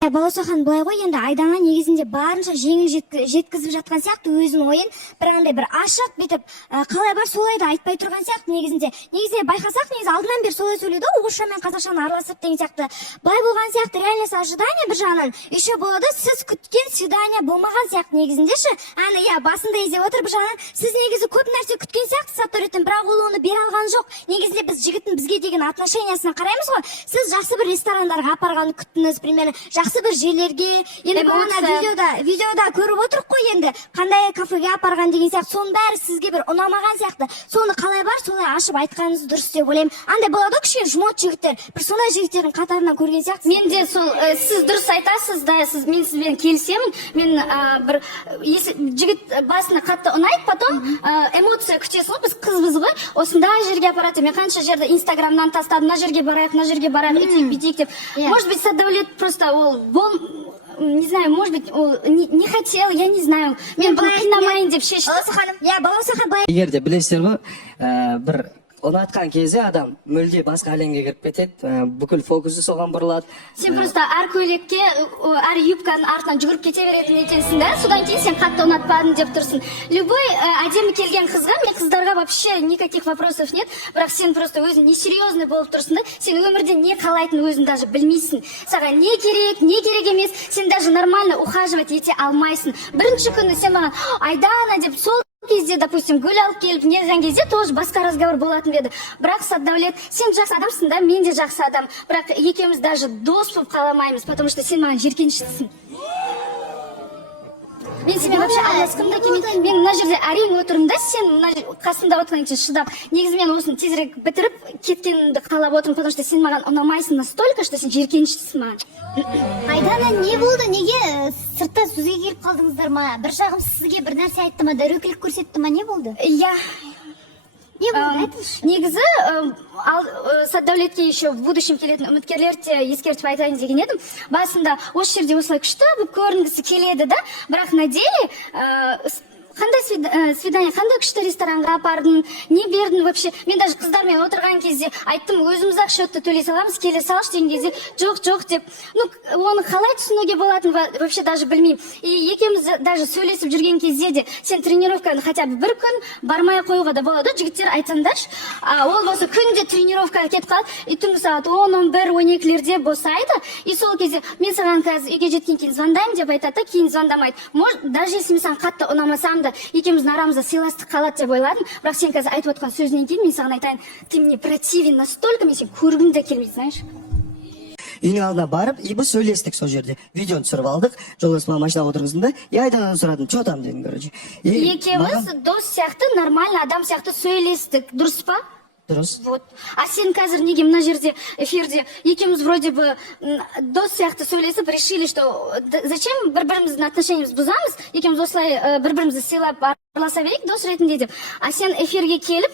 Баласахан былай ғой, енді Айдана негізінде барынша жеңіл жеткізіп жатқан сияқты өзінің ойын, бір андай бір ашық бетіп, қалай бар солай да айтпай тұрған сияқты негізінде. Негізінде байқасақ, негізі алдынан бері солай сөйледі, орысша мен қазақшаны араласып деген сияқты. Былай болған сияқты реальность ожидание бір жағынан еще болады, сіз күткен свидание болмаған сияқты негізінде ше. Аны я басында іздеп отыр бір жағынан. Сіз негізі көп нәрсе күткен сияқты Сатториттен, бірақ ол оны бере алған жоқ. Негізінде біз жігіттің бізге деген отношениясына қараймыз ғой. Сіз жақсы бір ресторандарға апарғанды күттіңіз, примерно жақсы бір жерлерге, енді бағана видеода көріп отырық қой, енді қандай кафеге апарған деген сияқты. Соның бәрі сізге бір ұнамаған сияқты. Соны қалай бар, солай ашып айтқаныңыз дұрыс деп ойлаймын. Андай болады кішкене жмот жігіттер, бір сондай жігіттердің қатарынан көрген сияқты. Мен де сол сіз дұрыс айтасыз да, мен сізбен келісемін. Мен бір жігіт басына қатты ұнайды, потом эмоция күтесіз ғой, біз қызбыз ғой, осындай жерге апарады. Мен қанша жерді инстаграмнан тастадым, мына жерге барайық, өйтейік, бүйтейік деп. Может быть, Саддәулет просто ол не знаю, может быть, он не хотел, я не знаю. Мен бұл қинамайын деп шешті. Егер де білесіздер ғой, бір ұнатқан кезде адам мүлде басқа әлемге кіріп кетеді, бүкіл фокусы соған бұрылады. Сен просто әр көйлекке, әр юбканың артынан жүгіріп кете беретін екенсің да, содан кейін сен қатты ұнатпадың деп тұрсың. Любой әдемі келген қызға, мен қыздарға вообще никаких вопросов нет, бірақ сен просто өзің несерьезный болып тұрсың да, сен өмірде не қалайтын өзің даже білмейсің. Саған не керек емес, сен даже нормально ухаживать ете алмайсың. Бірінші күні сен маған Айдана деп сол кезде, допустим, гүл алып келіп неғылған кезде тоже басқа разговор болатын еді. Бірақ Саддәулет, сен жақсы адамсың да, мен де жақсы адам. Бірақ екеуміз даже дос болып қаламаймыз, потому что сен маған жиіркенішсің. Мен сенімен вообще араласқым да келмейді. Мен мына жерде әрең отырмын да, сен мына қасымда отырған үшін шыдап. Негізі мен осыны тезірек бітіріп кеткенімді қалап отырмын, потому что сен маған ұнамайсың настолько, что сен жиіркенішсің маған. Айдана, не болды? Неге сыртта сөзге келіп қалдыңыздар ма? Бір шағым сізге бір нәрсе айтты ма, дәреукілік көрсетті ма, не болды? Не болды, айтыңызшы. Негізі Саддәулетке еще в будущем келетін үміткерлерді ескертіп айтайын деген едім. Басында осы жерде осылай күшті болып көрінгісі келеді да, бірақ на деле қандай свидание, қандай күшті ресторанға апардың, не бердің вообще. Мен даже қыздармен отырған кезде айттым, өзіміз-ақ счетты төлей саламыз, келе салшы деген кезде жоқ деп. Ну, оны қалай түсінуге болатын вообще даже білмеймін. И екеуміз даже сөйлесіп жүрген кезде де сен тренировканы хотя бы бір күн бармай қоюға да болады. Жігіттер айтсаңдаршы, ол болса күнде тренировкаға кетіп қалады, и түнгі сағат 10-11-12-лерде босайды. И сол кезде мен саған қазір үйге жеткен кейін звондаймын деп айтады, кейін звондамайды. Даже если мен саған қатты ұнамасам да, екеуміздің арамызда сыйластық қалады деп ойладым, бірақ сен қазір айтып отқан сөзінен кейін мен саған айтайын, ты мне противен настолько, мен сен көргім де келмейді, знаешь. Үйінің алдына барып, біз сөйлестік сол жерде. Видеоны түсіріп алдық, жолдасыма машинаға отырғыздым да, Айданадан сұрадым, что там дедім, короче. Екеуміз дос сияқты, нормально адам сияқты сөйлестік, дұрыс па? Дұрыс. Вот. А сен қазір неге мына жерде эфирде екеуміз вроде бы дос сияқты сөйлесіп решили, что зачем бір-біріміздің отношениямызды бұзамыз, екеуміз осылай бір-бірімізді сыйлап араласа берейік дос ретінде деп. А сен эфирге келіп,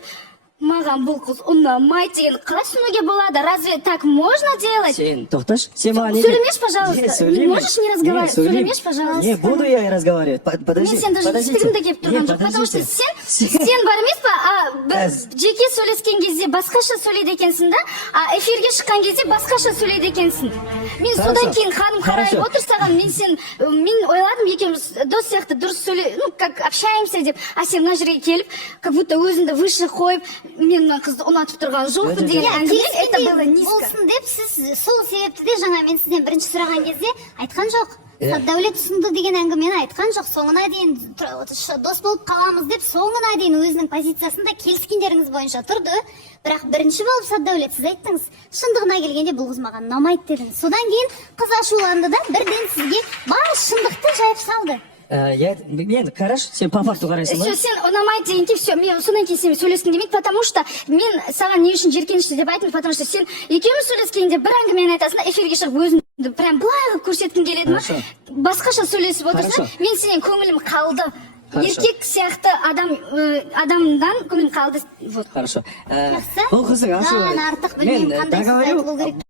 маған бұл қыз ұнамайды деген қалай түсінуге болады? Разве так можно делать? Сен тоқташ, сен маған неге? Сөйлемеш, пожалуйста. Можешь не разговаривать? Сөйлемеш, пожалуйста. Не, буду я и разговаривать. Подожди. Мен сен даже естігімді келіп тұрған жоқ, потому что сен бар емес па, жеке сөйлескен кезде басқаша сөйлейді екенсің да, а эфирге шыққан кезде басқаша сөйлейді екенсің. Мен содан кейін ханым қарайып отыр саған, мен ойладым екеуміз дос сияқты дұрыс сөйлей, ну, как общаемся деп, а сен мына жерге келіп, как будто өзіңді выше қойып, мен мына қызды ұнатып тұрған жоқпын деген әңгіме, это было низко. Болсын деп, сіз сол себепті де жаңа мен сізден бірінші сұраған кезде айтқан жоқ. Саддәулет ұсынды деген әңгімені айтқан жоқ. Соңына дейін дос болып қаламыз деп, соңына дейін өзінің позициясында келіскендеріңіз бойынша тұрды. Бірақ бірінші болып Саддәулет, сіз айттыңыз, шындығына келгенде бұл қыз маған ұнамайды дедіңіз. Содан кейін қыз ашуланды да, бірден сізге бар шындықты жайып салды. Мен, қараш, сен по факту қарайсың ба? Сен ұнамайды дегенде, все, мен содан кейін сен сөйлескің келмейді, потому что мен саған не үшін жиіркенішті деп айттым, потому что сен екеуміз сөйлескенде бір әңгімені айтасың да, эфирге шығып өзіңді прям былай көрсеткің келеді ма? Басқаша сөйлесіп отырсың, мен сенен көңілім қалды. Еркек сияқты адамдан көңілім қалды. Хорошо. Бұл қыздың ашуы. Артық білмеймін қандай сөз айтылу керек.